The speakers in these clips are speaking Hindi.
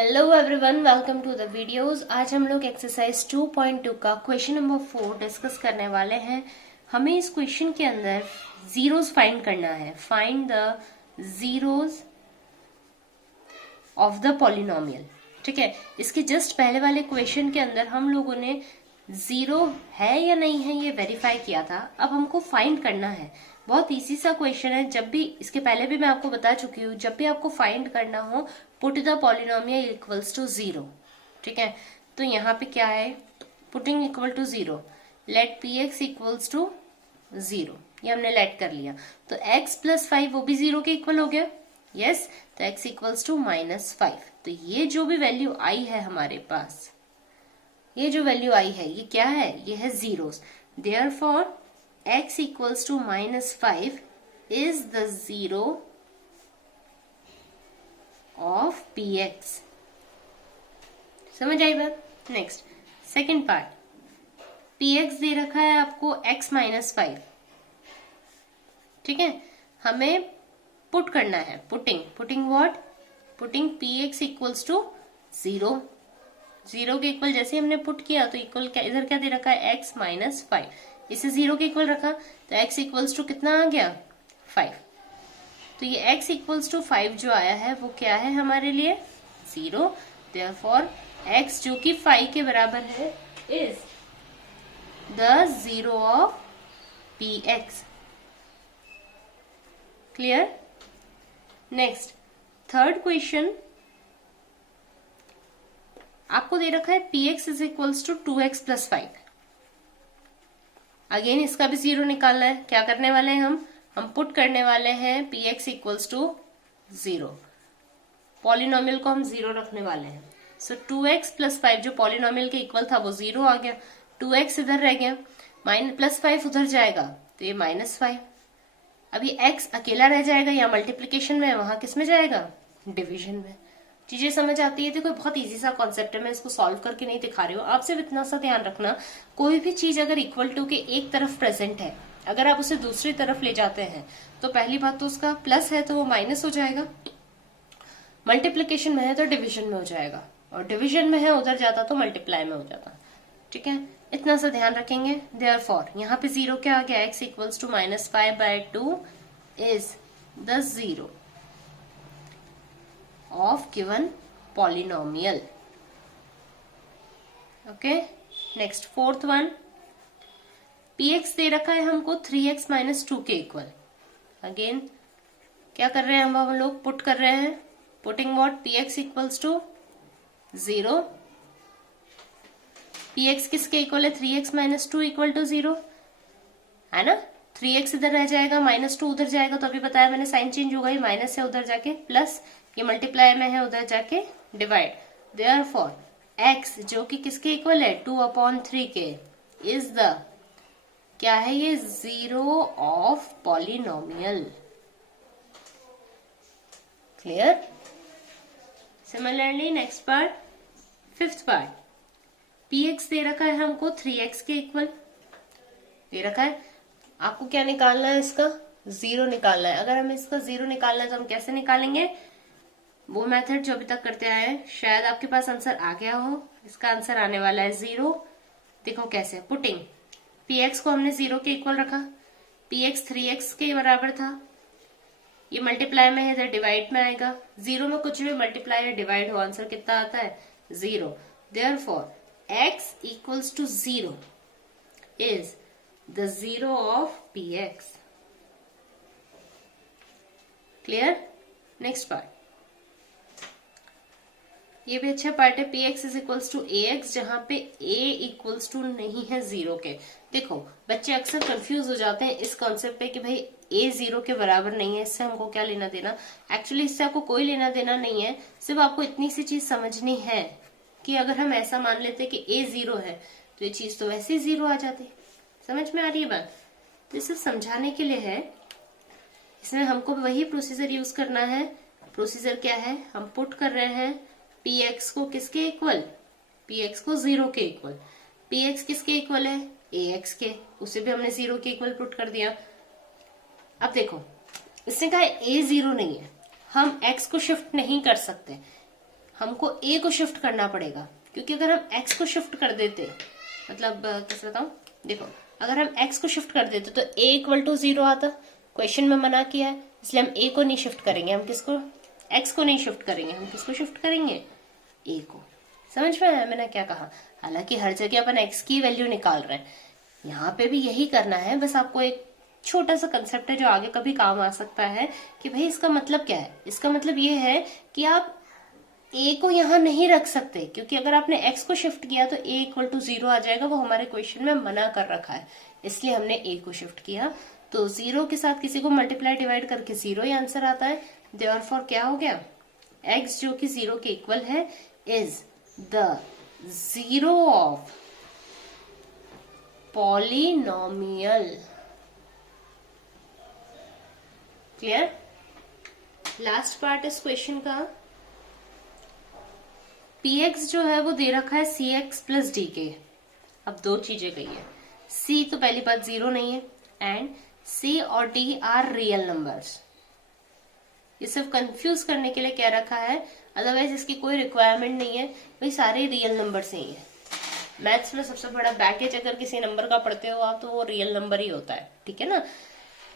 Hello everyone, welcome to the videos. आज हम लोग एक्सरसाइज 2.2 का क्वेश्चन नंबर 4 डिस्कस करने वाले हैं। हमें इस क्वेश्चन के अंदर जीरोस फाइंड करना है। Find the zeros of the polynomial. ठीक है, इसके जस्ट पहले वाले क्वेश्चन के अंदर हम लोगों ने जीरो है या नहीं है ये वेरीफाई किया था। अब हमको फाइंड करना है। बहुत इजी सा क्वेश्चन है। जब भी, इसके पहले भी मैं आपको बता चुकी हूँ, जब भी आपको फाइंड करना हो put the polynomial equals to zero. ठीक है, तो यहाँ पे क्या है, putting equal to zero, let p x equals to zero. ये हमने लेट कर लिया, तो x प्लस 5 वो भी जीरो के इक्वल हो गया। यस, तो x इक्वल्स टू -5। तो ये जो भी वैल्यू आई है हमारे पास, ये जो वैल्यू आई है ये क्या है, ये है zeros. Therefore x equals to -5 is the zero of px। समझ आई बात? नेक्स्ट सेकेंड पार्ट, px दे रखा है आपको x -5। ठीक है, हमें पुट करना है, putting what, putting px equals to zero. Zero के इक्वल जैसे हमने पुट किया तो इक्वल क्या, इधर क्या दे रखा है, x -5, इसे जीरो के इक्वल रखा तो x इक्वल्स टू कितना आ गया, 5। तो ये x इक्वल्स टू 5 जो आया है वो क्या है हमारे लिए, जीरो। देयरफॉर x जो कि 5 के बराबर है is the zero of px। Clear? Next third question, आपको दे रखा है px is equals to 2x plus 5। Again इसका भी जीरो निकालना है। क्या करने वाले हैं हम पुट करने वाले हैं px equals to zero. Polynomial को हम जीरो रखने वाले हैं। सो 2x प्लस 5 जो पॉलिनोमियल के इक्वल था वो जीरो आ गया, 2x इधर रह गया, +5 उधर जाएगा तो ये -5। अभी x अकेला रह जाएगा, या मल्टीप्लीकेशन में, वहां किस में जाएगा, डिवीजन में। चीजें समझ आती है? देखो बहुत इजी सा कॉन्सेप्ट है, मैं इसको सॉल्व करके नहीं दिखा रही हूँ। आप सिर्फ इतना सा ध्यान रखना, कोई भी चीज अगर इक्वल टू के एक तरफ प्रेजेंट है, अगर आप उसे दूसरी तरफ ले जाते हैं तो पहली बात तो उसका प्लस है तो वो माइनस हो जाएगा, मल्टीप्लीकेशन में है तो डिविजन में हो जाएगा, और डिविजन में है उधर जाता तो मल्टीप्लाई में हो जाता। ठीक है, इतना सा ध्यान रखेंगे। देयरफॉर यहाँ पे जीरो क्या आ गया, x equals to -5/2 is the zero of given polynomial. Okay, next fourth one, px दे रखा है हमको 3x - 2 के इक्वल। अगेन क्या कर रहे हैं हम लोग, पुट कर रहे हैं, putting what, px equals to zero. px किसके इक्वल है, 3x - 2 इक्वल टू जीरो, है ना। 3x इधर रह जाएगा, -2 उधर जाएगा, तो अभी बताया मैंने साइन चेंज होगा, माइनस है उधर जाके प्लस, ये मल्टीप्लाई में है उधर जाके डिवाइड। देयरफॉर x जो कि किसके इक्वल है, 2/3 के, इज द, क्या है ये, zero of polynomial. Clear? Similarly next part, fifth part, px दे रखा है हमको 3x के इक्वल दे रखा है। आपको क्या निकालना है, इसका जीरो निकालना है। अगर हमें इसका जीरो निकालना है तो हम कैसे निकालेंगे, वो मेथड जो अभी तक करते आए हैं। शायद आपके पास आंसर आ गया हो, इसका आंसर आने वाला है जीरो। देखो कैसे, पुटिंग px को हमने जीरो के इक्वल रखा, px 3x के बराबर था, ये मल्टीप्लाई में है इधर डिवाइड में आएगा। जीरो में कुछ भी मल्टीप्लाई या डिवाइड हो, आंसर कितना आता है, zero. Therefore x equals to zero is the zero of px। Clear? Next part, ये भी अच्छा पार्ट है, px is equals to ax, जहां पे a इक्वल्स टू नहीं है जीरो के। देखो बच्चे अक्सर कंफ्यूज हो जाते हैं इस कॉन्सेप्ट पे कि भाई a जीरो के बराबर नहीं है, इससे हमको क्या लेना देना। एक्चुअली इससे आपको कोई लेना देना नहीं है, सिर्फ आपको इतनी सी चीज समझनी है कि अगर हम ऐसा मान लेते कि a जीरो है तो ये चीज तो वैसे ही जीरो आ जाती। समझ में आ रही है बात? तो ये सिर्फ समझाने के लिए है, इसमें हमको वही प्रोसीजर यूज करना है। प्रोसीजर क्या है, हम पुट कर रहे हैं px को किसके इक्वल, px को जीरो के इक्वल। px किसके इक्वल है, ax के, उसे भी हमने जीरो के इक्वल पुट कर दिया। अब देखो इसने कहा a जीरो नहीं है, हम x को शिफ्ट नहीं कर सकते, हमको ए को शिफ्ट करना पड़ेगा, क्योंकि अगर हम एक्स को शिफ्ट कर देते, मतलब कैसे बताऊं, देखो अगर हम एक्स को शिफ्ट कर देते तो ए इक्वल टू 0 आता। क्वेश्चन में मना किया है, इसलिए हम ए को नहीं शिफ्ट करेंगे, हम किसको, एक्स को नहीं शिफ्ट करेंगे, हम किसको शिफ्ट करेंगे, ए को। समझ में आया मैंने क्या कहा? हालांकि हर जगह अपन एक्स की वैल्यू निकाल रहे हैं, यहाँ पे भी यही करना है, बस आपको एक छोटा सा कंसेप्ट है जो आगे कभी काम आ सकता है कि भाई इसका मतलब क्या है। इसका मतलब ये है कि आप ए को यहाँ नहीं रख सकते, क्योंकि अगर आपने एक्स को शिफ्ट किया तो ए इक्वल टू 0 आ जाएगा, वो हमारे क्वेश्चन में मना कर रखा है, इसलिए हमने ए को शिफ्ट किया। तो 0 के साथ किसी को मल्टीप्लाई डिवाइड करके 0 ही आंसर आता है। देयरफॉर क्या हो गया, एक्स जो कि 0 के इक्वल है is the 0 of polynomial. Clear? Last part इस क्वेश्चन का, px जो है वो दे रखा है cx प्लस डी के। अब दो चीजें गई है, c तो पहली बात 0 नहीं है, एंड c और d आर रियल नंबर्स। ये सिर्फ कंफ्यूज करने के लिए कह रखा है, अदरवाइज इसकी कोई रिक्वायरमेंट नहीं है, भाई सारे रियल नंबर से ही है। मैथ्स में सबसे बड़ा बैगेज अगर किसी नंबर का पढ़ते हो आप, तो वो रियल नंबर ही होता है, ठीक है ना।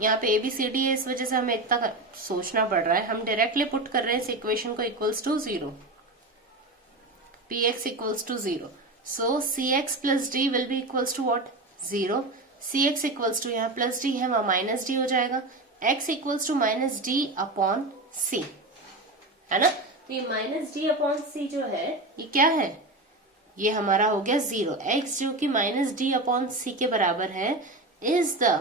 यहाँ पे ABCD है, इस वजह से हमें इतना सोचना पड़ रहा है। हम डायरेक्टली पुट कर रहे हैं इस इक्वेशन को equals to 0, px equals to 0. So cx plus d will be equals to what? 0. cx equals to, यहाँ प्लस डी है वहां माइनस डी हो जाएगा, x equals to minus D upon c, है ना। तो ये माइनस डी अपॉन c जो है ये क्या है, ये हमारा हो गया 0। x जो कि माइनस डी अपॉन c के बराबर है is the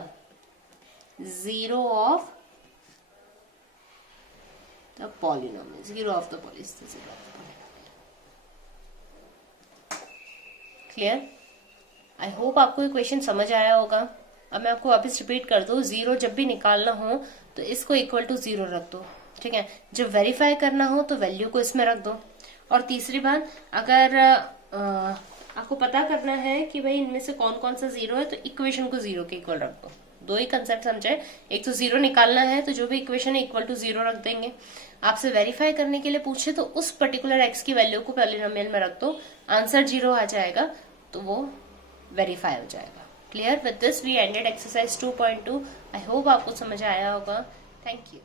0 of the polynomial, 0 of the polynomial. Clear? I hope आपको ये क्वेश्चन समझ आया होगा। अब मैं आपको वापस रिपीट कर दूं, 0 जब भी निकालना हो तो इसको इक्वल टू 0 रख दो, ठीक है। जब वेरीफाई करना हो तो वैल्यू को इसमें रख दो। और तीसरी बात, अगर आपको पता करना है कि भाई इनमें से कौन कौन सा 0 है, तो इक्वेशन को 0 के इक्वल रख दो। दो ही कंसेप्ट समझे, एक तो 0 निकालना है तो जो भी इक्वेशन है इक्वल टू 0 रख देंगे। आपसे वेरीफाई करने के लिए पूछे तो उस पर्टिकुलर एक्स की वैल्यू को पॉलिनोमियल में रख दो, आंसर 0 आ जाएगा तो वो वेरीफाई हो जाएगा। Clear? With this we ended exercise 2.2। I hope आपको समझ आया होगा। Thank you.